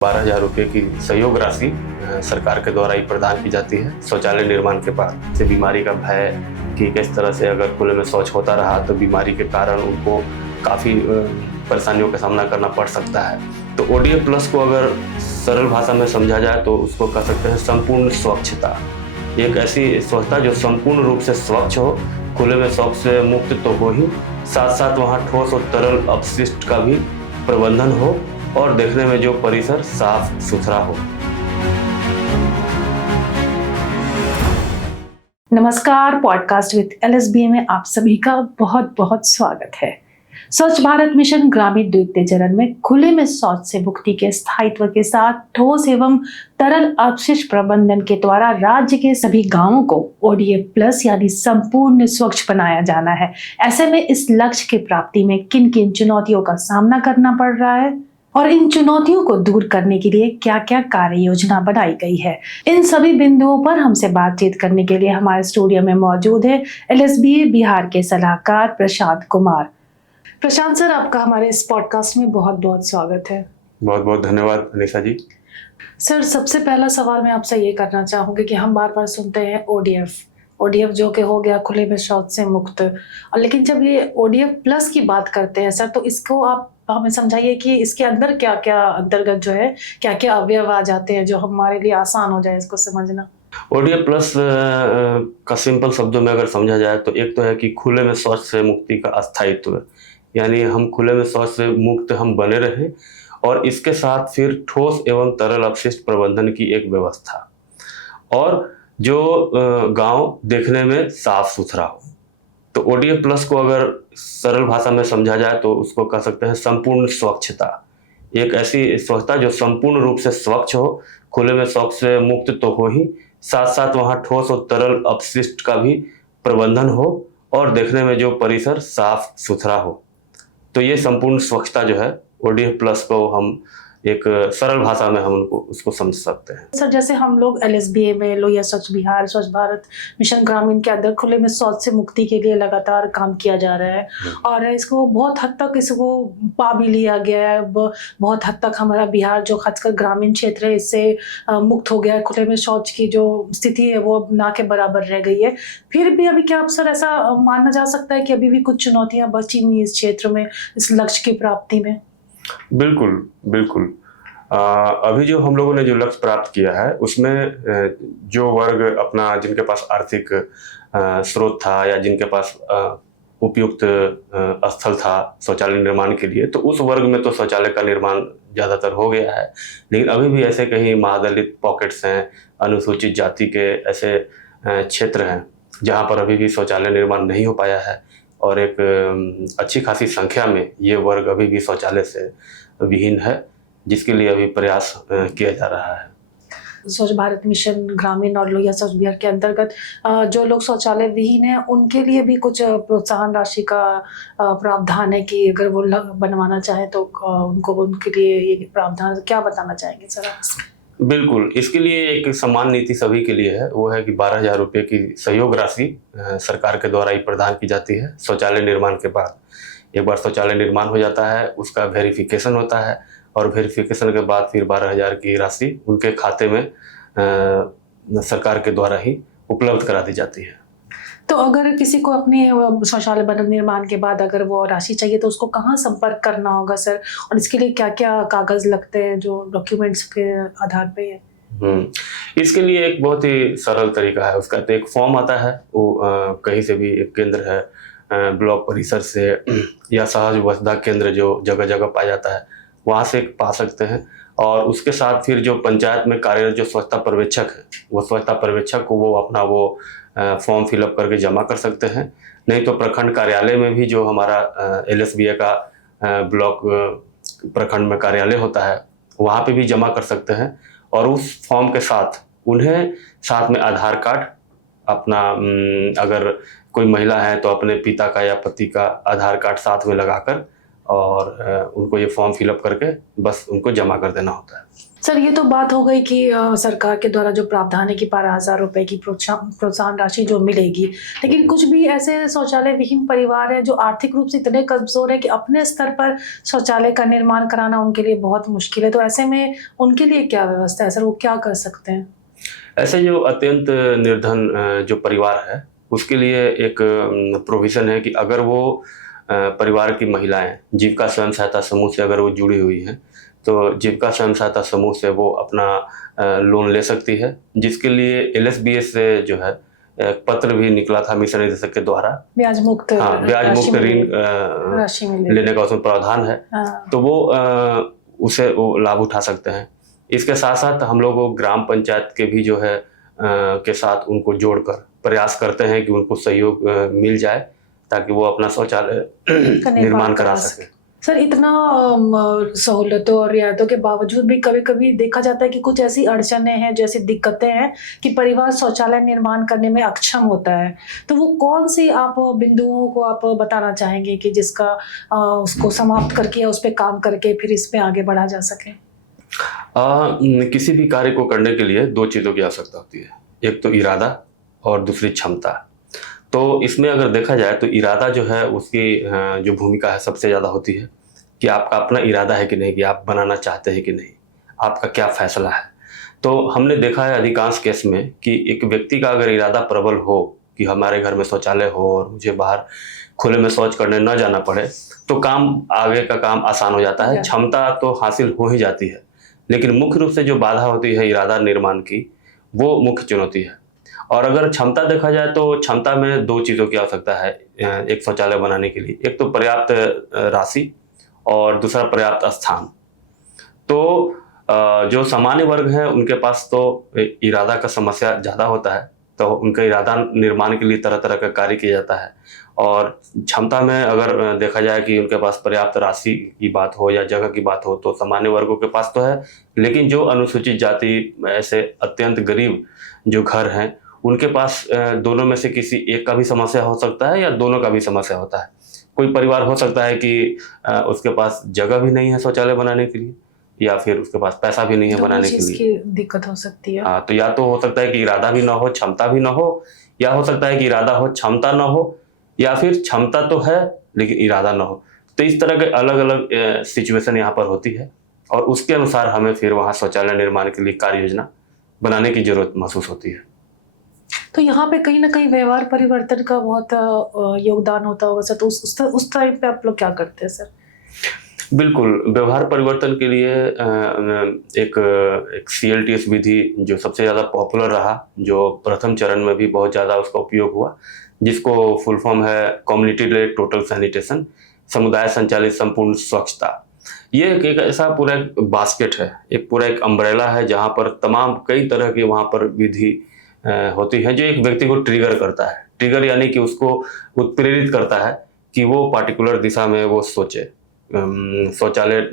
12,000 रुपये की सहयोग राशि सरकार के द्वारा ही प्रदान की जाती है शौचालय निर्माण के बाद से बीमारी का भय कि किस तरह से अगर खुले में शौच होता रहा तो बीमारी के कारण उनको काफ़ी परेशानियों का सामना करना पड़ सकता है। तो ODF प्लस को अगर सरल भाषा में समझा जाए तो उसको कह सकते हैं संपूर्ण स्वच्छता। एक ऐसी स्वच्छता जो संपूर्ण रूप से स्वच्छ हो, खुले में शौच से मुक्त तो हो ही, साथ साथ वहाँ ठोस और तरल अपशिष्ट का भी प्रबंधन हो और देखने में जो परिसर साफ सुथरा हो। नमस्कार, पॉडकास्ट विद LSBA में आप सभी का बहुत बहुत स्वागत है। स्वच्छ भारत मिशन ग्रामीण द्वितीय चरण में खुले में शौच से मुक्ति के स्थायित्व के साथ ठोस एवं तरल अपशिष्ट प्रबंधन के द्वारा राज्य के सभी गांवों को ODF प्लस यानी संपूर्ण स्वच्छ बनाया जाना है। ऐसे में इस लक्ष्य की प्राप्ति में किन किन चुनौतियों का सामना करना पड़ रहा है और इन चुनौतियों को दूर करने के लिए क्या क्या कार्य योजना बनाई गई है, इन सभी बिंदुओं पर हमसे बातचीत करने के लिए हमारे स्टूडियो में मौजूद है LSBA बिहार के सलाहकार प्रशांत कुमार। प्रशांत सर, आपका हमारे इस पॉडकास्ट में बहुत बहुत स्वागत है। बहुत बहुत धन्यवाद अनिशा जी। सर, सबसे पहला सवाल मैं आपसे ये करना चाहूँगी कि हम बार बार सुनते हैं ODF जो कि हो गया खुले में शौच से मुक्त, और लेकिन जब ये ODF प्लस की बात करते हैं सर, तो इसको आप हमें समझाइए कि इसके अंदर क्या क्या अंतर्गत जो है क्या क्या अवयव आ जाते हैं जो हमारे लिए आसान हो जाए इसको समझना। ODF प्लस का सिंपल शब्दों में अगर समझा जाए तो एक तो है कि खुले में शौच से मुक्ति का स्थायित्व, यानी हम खुले में शौच से मुक्त हम बने रहें और इसके साथ फिर ठोस एवं तरल अपशिष्ट प्रबंधन की एक व्यवस्था, और जो गांव देखने में साफ सुथरा हो। तो ODF प्लस को अगर सरल भाषा में समझा जाए तो उसको कह सकते हैं संपूर्ण स्वच्छता। एक ऐसी स्वच्छता जो संपूर्ण रूप से स्वच्छ हो, खुले में शौच से मुक्त तो हो ही, साथ साथ वहाँ ठोस और तरल अपशिष्ट का भी प्रबंधन हो और देखने में जो परिसर साफ सुथरा हो। तो ये संपूर्ण स्वच्छता जो है ODF प्लस को हम एक सरल भाषा में हम उनको उसको समझ सकते हैं। सर, जैसे हम लोग LSBA में लोहिया स्वच्छ बिहार स्वच्छ भारत मिशन ग्रामीण के अंदर खुले में शौच से मुक्ति के लिए लगातार काम किया जा रहा है और इसको बहुत हद तक इसको पा भी लिया गया है। बहुत हद तक हमारा बिहार जो खासकर ग्रामीण क्षेत्र है इससे मुक्त हो गया है। खुले में शौच की जो स्थिति है वो अब ना के बराबर रह गई है। फिर भी अभी क्या आप सर ऐसा मानना जा सकता है कि अभी भी कुछ चुनौतियां बची हुई इस क्षेत्र में, इस लक्ष्य की प्राप्ति में? बिल्कुल बिल्कुल। अभी जो हम लोगों ने जो लक्ष्य प्राप्त किया है उसमें जो वर्ग अपना जिनके पास आर्थिक स्रोत था या जिनके पास उपयुक्त स्थल था शौचालय निर्माण के लिए, तो उस वर्ग में तो शौचालय का निर्माण ज़्यादातर हो गया है। लेकिन अभी भी ऐसे कहीं महादलित पॉकेट्स हैं, अनुसूचित जाति के ऐसे क्षेत्र हैं जहाँ पर अभी भी शौचालय निर्माण नहीं हो पाया है और एक अच्छी खासी संख्या में ये वर्ग अभी भी शौचालय से विहीन है, जिसके लिए अभी प्रयास किया जा रहा है। स्वच्छ भारत मिशन ग्रामीण और लोहिया स्वच्छ बिहार के अंतर्गत जो लोग शौचालय विहीन हैं उनके लिए भी कुछ प्रोत्साहन राशि का प्रावधान है कि अगर वो बनवाना चाहे तो उनको उनके लिए ये प्रावधान क्या बताना चाहेंगे सर आप? बिल्कुल, इसके लिए एक समान नीति सभी के लिए है। वो है कि 12,000 रुपये की सहयोग राशि सरकार के द्वारा ही प्रदान की जाती है शौचालय निर्माण के बाद। एक बार शौचालय निर्माण हो जाता है, उसका वेरिफिकेशन होता है और वेरिफिकेशन के बाद फिर 12,000 की राशि उनके खाते में सरकार के द्वारा ही उपलब्ध करा दी जाती है। तो अगर किसी को अपने शौचालय निर्माण के बाद अगर वो राशि चाहिए तो उसको कहाँ संपर्क करना होगा सर, और इसके लिए क्या क्या कागज लगते हैं जो डॉक्यूमेंट्स के आधार पे है? इसके लिए एक बहुत ही सरल तरीका है। उसका तो एक फॉर्म आता है, वो कहीं से भी एक केंद्र है ब्लॉक परिसर से या सहज वसुधा केंद्र जो जगह जगह पाया जाता है वहाँ से पा सकते हैं। और उसके साथ फिर जो पंचायत में कार्यरत जो स्वच्छता पर्यवेक्षक है, वो स्वच्छता पर्यवेक्षक को वो अपना वो फॉर्म फिलअप करके जमा कर सकते हैं। नहीं तो प्रखंड कार्यालय में भी जो हमारा LSBA का ब्लॉक प्रखंड में कार्यालय होता है वहाँ पे भी जमा कर सकते हैं। और उस फॉर्म के साथ उन्हें साथ में आधार कार्ड अपना, अगर कोई महिला है तो अपने पिता का या पति का आधार कार्ड साथ में लगाकर और उनको ये फॉर्म फिलअप करके बस उनको जमा कर देना होता है। सर ये तो बात हो गई कि सरकार के द्वारा जो प्रावधान है कि 12,000 रुपए की प्रोत्साहन राशि जो मिलेगी, लेकिन कुछ भी ऐसे शौचालय विहीन परिवार हैं जो आर्थिक रूप से इतने कमजोर है कि अपने स्तर पर शौचालय का निर्माण कराना उनके लिए बहुत मुश्किल है। तो ऐसे में उनके लिए क्या व्यवस्था है सर, वो क्या कर सकते हैं? ऐसे जो अत्यंत निर्धन जो परिवार है उसके लिए एक प्रोविज़न है कि अगर वो परिवार की महिलाएं जीविका स्वयं सहायता समूह से अगर वो जुड़ी हुई हैं तो जीविका स्वयं सहायता समूह से वो अपना लोन ले सकती है, जिसके लिए एलएसबीएस से जो है एक पत्र भी निकला था मिशन निदेशक के द्वारा। ब्याज मुक्त हाँ, ब्याज मुक्त ऋण राशि मिलेगी। लेने का उसमें प्रावधान है। हाँ। तो वो उसे वो लाभ उठा सकते हैं। इसके साथ साथ हम लोग ग्राम पंचायत के भी जो है के साथ उनको जोड़कर प्रयास करते हैं कि उनको सहयोग मिल जाए ताकि वो अपना शौचालय निर्माण करा सके। सर इतना सहूलतों और रियायतों के बावजूद भी कभी कभी देखा जाता है कि कुछ ऐसी अड़चनें हैं, जैसी दिक्कतें हैं कि परिवार शौचालय निर्माण करने में अक्षम होता है। तो वो कौन सी आप बिंदुओं को आप बताना चाहेंगे कि जिसका उसको समाप्त करके या उस पर काम करके फिर इस पे आगे बढ़ा जा सके? किसी भी कार्य को करने के लिए दो चीज़ों की आवश्यकता होती है, एक तो इरादा और दूसरी क्षमता। तो इसमें अगर देखा जाए तो इरादा जो है उसकी जो भूमिका है सबसे ज़्यादा होती है कि आपका अपना इरादा है कि नहीं, कि आप बनाना चाहते हैं कि नहीं, आपका क्या फैसला है। तो हमने देखा है अधिकांश केस में कि एक व्यक्ति का अगर इरादा प्रबल हो कि हमारे घर में शौचालय हो और मुझे बाहर खुले में शौच करने न जाना पड़े, तो काम आगे का काम आसान हो जाता है, क्षमता तो हासिल हो ही जाती है। लेकिन मुख्य रूप से जो बाधा होती है इरादा निर्माण की, वो मुख्य चुनौती है। और अगर क्षमता देखा जाए तो क्षमता में दो चीज़ों की आवश्यकता है एक शौचालय बनाने के लिए, एक तो पर्याप्त राशि और दूसरा पर्याप्त स्थान। तो जो सामान्य वर्ग है उनके पास तो इरादा का समस्या ज़्यादा होता है, तो उनका इरादा निर्माण के लिए तरह तरह का कार्य किया जाता है। और क्षमता में अगर देखा जाए कि उनके पास पर्याप्त राशि की बात हो या जगह की बात हो तो सामान्य वर्गों के पास तो है, लेकिन जो अनुसूचित जाति ऐसे अत्यंत गरीब जो घर हैं उनके पास दोनों में से किसी एक का भी समस्या हो सकता है या दोनों का भी समस्या होता है। कोई परिवार हो सकता है कि उसके पास जगह भी नहीं है शौचालय बनाने के लिए, या फिर उसके पास पैसा भी नहीं है बनाने के लिए, दिक्कत हो सकती है। हाँ, तो या तो हो सकता है कि इरादा भी ना हो, क्षमता भी ना हो, या हो सकता है कि इरादा हो, क्षमता ना हो, या फिर क्षमता तो है लेकिन इरादा ना हो। तो इस तरह के अलग अलग सिचुएशन यहाँ पर होती है और उसके अनुसार हमें फिर वहाँ शौचालय निर्माण के लिए कार्य योजना बनाने की जरूरत महसूस होती है। तो यहाँ पे कहीं ना कहीं व्यवहार परिवर्तन का बहुत योगदान होता होगा सर, तो उस टाइम पे आप लोग क्या करते हैं सर? बिल्कुल, व्यवहार परिवर्तन के लिए एक CLTS विधि जो सबसे ज़्यादा पॉपुलर रहा, जो प्रथम चरण में भी बहुत ज़्यादा उसका उपयोग हुआ, जिसको फुल फॉर्म है कम्युनिटी लेड टोटल सैनिटेशन, समुदाय संचालित संपूर्ण स्वच्छता। ये एक ऐसा पूरा एक बास्केट है, एक पूरा एक अम्ब्रेला है जहाँ पर तमाम कई तरह की वहाँ पर विधि होती है जो एक व्यक्ति को ट्रिगर करता है। ट्रिगर यानी कि उसको उत्प्रेरित करता है कि वो पार्टिकुलर दिशा में वो सोचे, शौचालय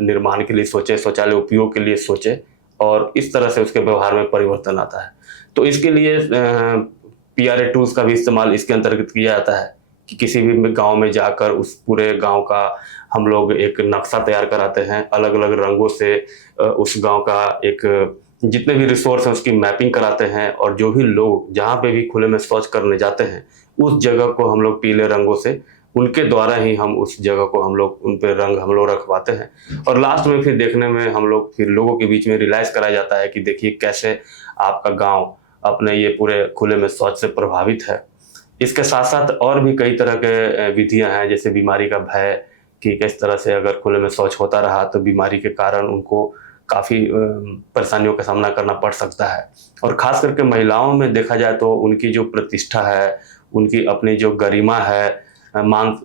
निर्माण के लिए सोचे, शौचालय उपयोग के लिए सोचे, और इस तरह से उसके व्यवहार में परिवर्तन आता है। तो इसके लिए PRA टूल्स का भी इस्तेमाल इसके अंतर्गत किया जाता है कि किसी भी गांव में जाकर उस पूरे गांव का हम लोग एक नक्शा तैयार कराते हैं, अलग अलग रंगों से उस गांव का एक जितने भी रिसोर्स हैं उसकी मैपिंग कराते हैं, और जो भी लोग जहाँ पे भी खुले में शौच करने जाते हैं उस जगह को हम लोग पीले रंगों से उनके द्वारा ही हम उस जगह को हम लोग उन पे रंग हम लोग रखवाते हैं। और लास्ट में फिर देखने में हम लोग फिर लोगों के बीच में रियलाइज कराया जाता है कि देखिए कैसे आपका गांव अपने ये पूरे खुले में शौच से प्रभावित है। इसके साथ साथ और भी कई तरह के विधियां हैं, जैसे बीमारी का भय कि किस तरह से अगर खुले में शौच होता रहा तो बीमारी के कारण उनको काफ़ी परेशानियों का सामना करना पड़ सकता है। और ख़ास करके महिलाओं में देखा जाए तो उनकी जो प्रतिष्ठा है, उनकी अपनी जो गरिमा है, मान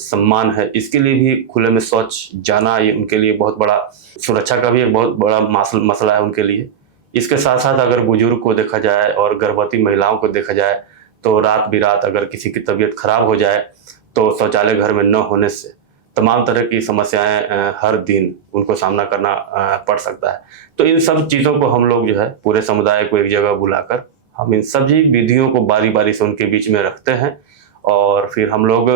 सम्मान है, इसके लिए भी खुले में शौच जाना ये उनके लिए बहुत बड़ा सुरक्षा का भी एक बहुत बड़ा मसला है उनके लिए। इसके साथ साथ अगर बुजुर्ग को देखा जाए और गर्भवती महिलाओं को देखा जाए तो रात बिरात अगर किसी की तबीयत खराब हो जाए तो शौचालय घर में न होने से तमाम तरह की समस्याएं हर दिन उनको सामना करना पड़ सकता है। तो इन सब चीज़ों को हम लोग जो है पूरे समुदाय को एक जगह बुलाकर हम इन सभी विधियों को बारी बारी से उनके बीच में रखते हैं, और फिर हम लोग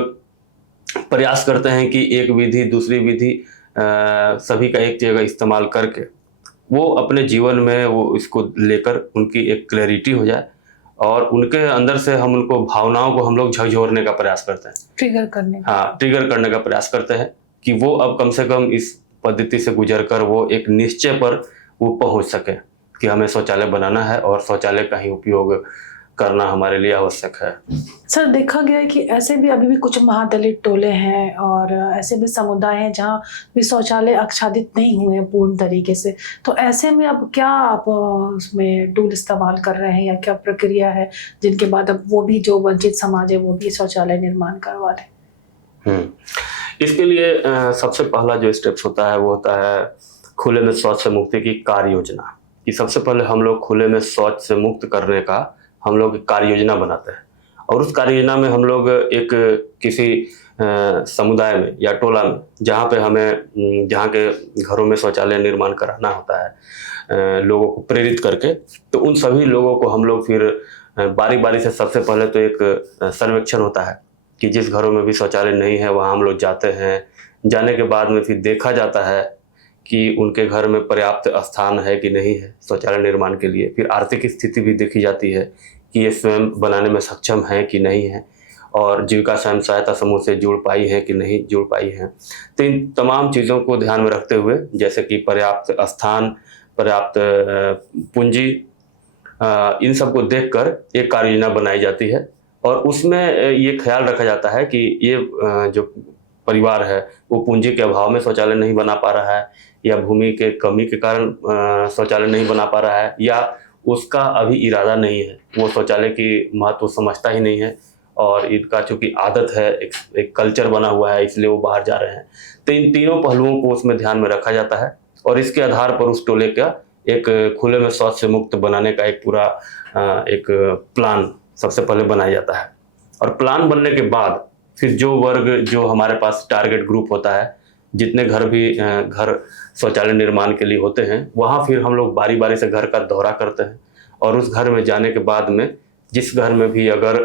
प्रयास करते हैं कि एक विधि दूसरी विधि सभी का एक जगह इस्तेमाल करके वो अपने जीवन में वो इसको लेकर उनकी एक क्लैरिटी हो जाए, और उनके अंदर से हम उनको भावनाओं को हम लोग झकझोरने का प्रयास करते हैं, ट्रिगर करने का। हाँ, ट्रिगर करने का प्रयास करते हैं कि वो अब कम से कम इस पद्धति से गुजर कर वो एक निश्चय पर वो पहुंच सके कि हमें शौचालय बनाना है और शौचालय का ही उपयोग करना हमारे लिए आवश्यक है। सर, देखा गया है कि ऐसे भी अभी भी कुछ महादलित टोले हैं और ऐसे भी समुदाय हैं जहाँ भी शौचालय आच्छादित नहीं हुए हैं पूर्ण तरीके से। तो ऐसे में अब क्या आप उसमें टूल इस्तेमाल कर रहे हैं, या क्या प्रक्रिया है जिनके बाद अब वो भी जो वंचित समाज है वो भी शौचालय निर्माण करवा रहे? इसके लिए सबसे पहला जो स्टेप्स होता है वो होता है खुले में शौच से मुक्ति की कार्य योजना। कि सबसे पहले हम लोग खुले में शौच से मुक्त करने का हम लोग कार्य योजना बनाते हैं, और उस कार्य योजना में हम लोग एक किसी समुदाय में या टोला में जहाँ पे हमें जहाँ के घरों में शौचालय निर्माण कराना होता है लोगों को प्रेरित करके, तो उन सभी लोगों को हम लोग फिर बारी बारी से सबसे पहले तो एक सर्वेक्षण होता है कि जिस घरों में भी शौचालय नहीं है वहाँ हम लोग जाते हैं। जाने के बाद में फिर देखा जाता है कि उनके घर में पर्याप्त स्थान है कि नहीं है शौचालय निर्माण के लिए। फिर आर्थिक स्थिति भी देखी जाती है कि ये स्वयं बनाने में सक्षम है कि नहीं है, और जीविका स्वयं सहायता समूह से जुड़ पाई है कि नहीं जुड़ पाई है। तो इन तमाम चीज़ों को ध्यान में रखते हुए, जैसे कि पर्याप्त स्थान, पर्याप्त पूंजी, इन सब को देखकर एक कार्य योजना बनाई जाती है, और उसमें ये ख्याल रखा जाता है कि ये जो परिवार है वो पूंजी के अभाव में शौचालय नहीं बना पा रहा है, या भूमि के कमी के कारण शौचालय नहीं बना पा रहा है, या उसका अभी इरादा नहीं है, वो शौचालय की महत्व समझता ही नहीं है, और इनका चूंकि आदत है, एक कल्चर बना हुआ है, इसलिए वो बाहर जा रहे हैं। तो इन तीनों पहलुओं को उसमें ध्यान में रखा जाता है, और इसके आधार पर उस टोले का एक खुले में शौच से मुक्त बनाने का एक पूरा एक प्लान सबसे पहले बनाया जाता है। और प्लान बनने के बाद फिर जो वर्ग, जो हमारे पास टारगेट ग्रुप होता है, जितने घर भी घर शौचालय निर्माण के लिए होते हैं, वहाँ फिर हम लोग बारी बारी से घर का दौरा करते हैं, और उस घर में जाने के बाद में जिस घर में भी अगर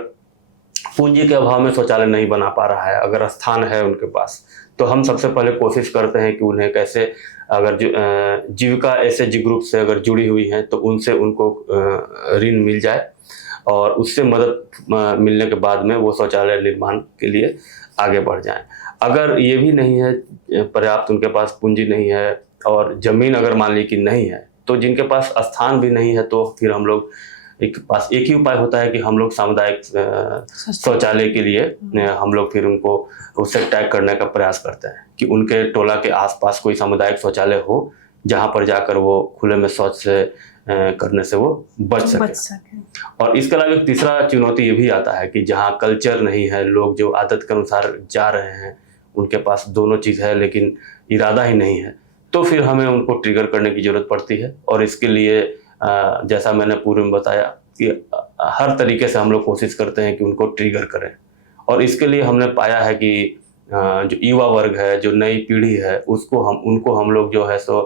पूंजी के अभाव में शौचालय नहीं बना पा रहा है, अगर स्थान है उनके पास, तो हम सबसे पहले कोशिश करते हैं कि उन्हें कैसे, अगर जीविका एसएचजी ग्रुप से अगर जुड़ी हुई हैं तो उनसे उनको ऋण मिल जाए, और उससे मदद मिलने के बाद में वो शौचालय निर्माण के लिए आगे बढ़ जाएं। अगर ये भी नहीं है, पर्याप्त उनके पास पूंजी नहीं है, और ज़मीन अगर मान ली कि नहीं है, तो जिनके पास स्थान भी नहीं है, तो फिर हम लोग एक ही उपाय होता है कि हम लोग सामुदायिक शौचालय के लिए हम लोग फिर उनको उससे टैग करने का प्रयास करते हैं कि उनके टोला के आसपास कोई सामुदायिक शौचालय हो जहाँ पर जाकर वो खुले में शौच से करने से वो बच सके। और इसके अलावा एक तीसरा चुनौती ये भी आता है कि जहाँ कल्चर नहीं है, लोग जो आदत के अनुसार जा रहे हैं, उनके पास दोनों चीज़ है लेकिन इरादा ही नहीं है, तो फिर हमें उनको ट्रिगर करने की ज़रूरत पड़ती है। और इसके लिए जैसा मैंने पूर्व में बताया कि हर तरीके से हम लोग कोशिश करते हैं कि उनको ट्रिगर करें। और इसके लिए हमने पाया है कि जो युवा वर्ग है, जो नई पीढ़ी है, उनको हम लोग जो है सो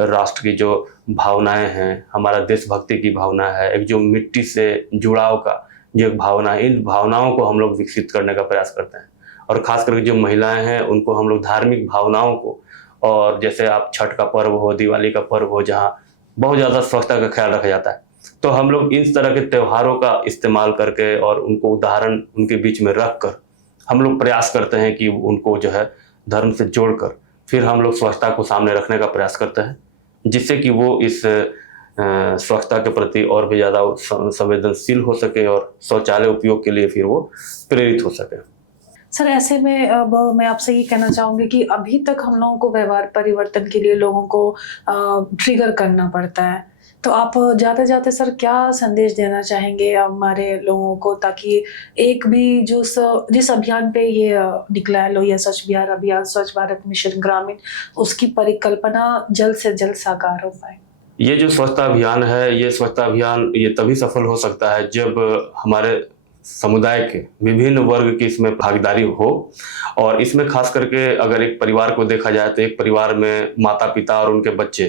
राष्ट्र की जो भावनाएं हैं, हमारा देशभक्ति की भावना है, एक जो मिट्टी से जुड़ाव का जो एक भावना है, इन भावनाओं को हम लोग विकसित करने का प्रयास करते हैं। और खास करके जो महिलाएं हैं उनको हम लोग धार्मिक भावनाओं को, और जैसे आप छठ का पर्व हो, दिवाली का पर्व हो, जहाँ बहुत ज़्यादा स्वच्छता का ख्याल रखा जाता है, तो हम लोग इस तरह के त्योहारों का इस्तेमाल करके और उनको उदाहरण उनके बीच में रख कर हम लोग प्रयास करते हैं कि उनको जो है धर्म से जोड़कर फिर हम लोग स्वच्छता को सामने रखने का प्रयास करते हैं, जिससे कि वो इस स्वच्छता के प्रति और भी ज़्यादा संवेदनशील हो सके और शौचालय उपयोग के लिए फिर वो प्रेरित हो सके। सर, ऐसे में अब मैं आपसे ये कहना चाहूँगी कि अभी तक हम लोगों को व्यवहार परिवर्तन के लिए लोगों को ट्रिगर करना पड़ता है, तो आप जाते जाते सर क्या संदेश देना चाहेंगे हमारे लोगों को, ताकि एक भी जिस अभियान पे ये निकला है लोहिया स्वच्छ बिहार अभियान, स्वच्छ भारत मिशन ग्रामीण, उसकी परिकल्पना जल्द से जल्द साकार हो पाए? ये जो स्वच्छता अभियान है, ये स्वच्छता अभियान ये तभी सफल हो सकता है जब हमारे समुदाय के विभिन्न वर्ग की इसमें भागीदारी हो। और इसमें खास करके अगर एक परिवार को देखा जाए तो एक परिवार में माता पिता और उनके बच्चे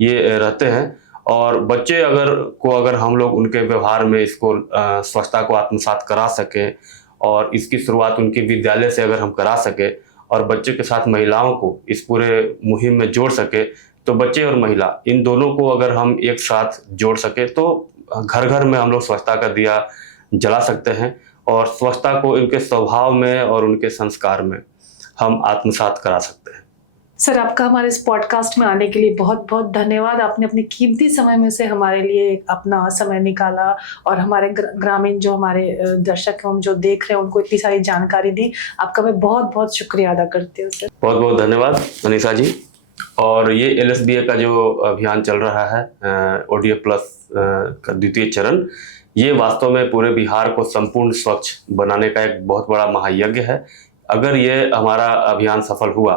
ये रहते हैं, और बच्चे अगर हम लोग उनके व्यवहार में इसको स्वच्छता को आत्मसात करा सके, और इसकी शुरुआत उनकी विद्यालय से अगर हम करा सके, और बच्चे के साथ महिलाओं को इस पूरे मुहिम में जोड़ सके, तो बच्चे और महिला इन दोनों को अगर हम एक साथ जोड़ सके तो घर घर में हम लोग स्वच्छता का दिया जला सकते हैं और स्वच्छता को इनके स्वभाव में और उनके संस्कार में हम आत्मसात करा सकते हैं। सर, आपका हमारे इस पॉडकास्ट में आने के लिए बहुत बहुत धन्यवाद। आपने अपने कीमती समय में से हमारे लिए अपना समय निकाला और हमारे ग्रामीण जो हमारे दर्शक हैं, हम जो देख रहे हैं, उनको इतनी सारी जानकारी दी। आपका मैं बहुत बहुत शुक्रिया अदा करती हूँ सर। बहुत बहुत धन्यवाद मनीषा जी। और ये LSBA का जो अभियान चल रहा है ODF प्लस का द्वितीय चरण, ये वास्तव में पूरे बिहार को संपूर्ण स्वच्छ बनाने का एक बहुत बड़ा महायज्ञ है। अगर ये हमारा अभियान सफल हुआ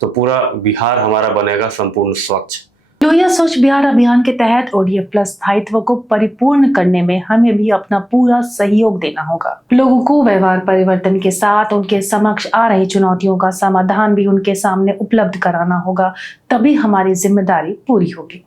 तो पूरा बिहार हमारा बनेगा संपूर्ण स्वच्छ। लोहिया स्वच्छ बिहार अभियान के तहत ODF प्लस स्थायित्व को परिपूर्ण करने में हमें भी अपना पूरा सहयोग देना होगा। लोगों को व्यवहार परिवर्तन के साथ उनके समक्ष आ रही चुनौतियों का समाधान भी उनके सामने उपलब्ध कराना होगा, तभी हमारी जिम्मेदारी पूरी होगी।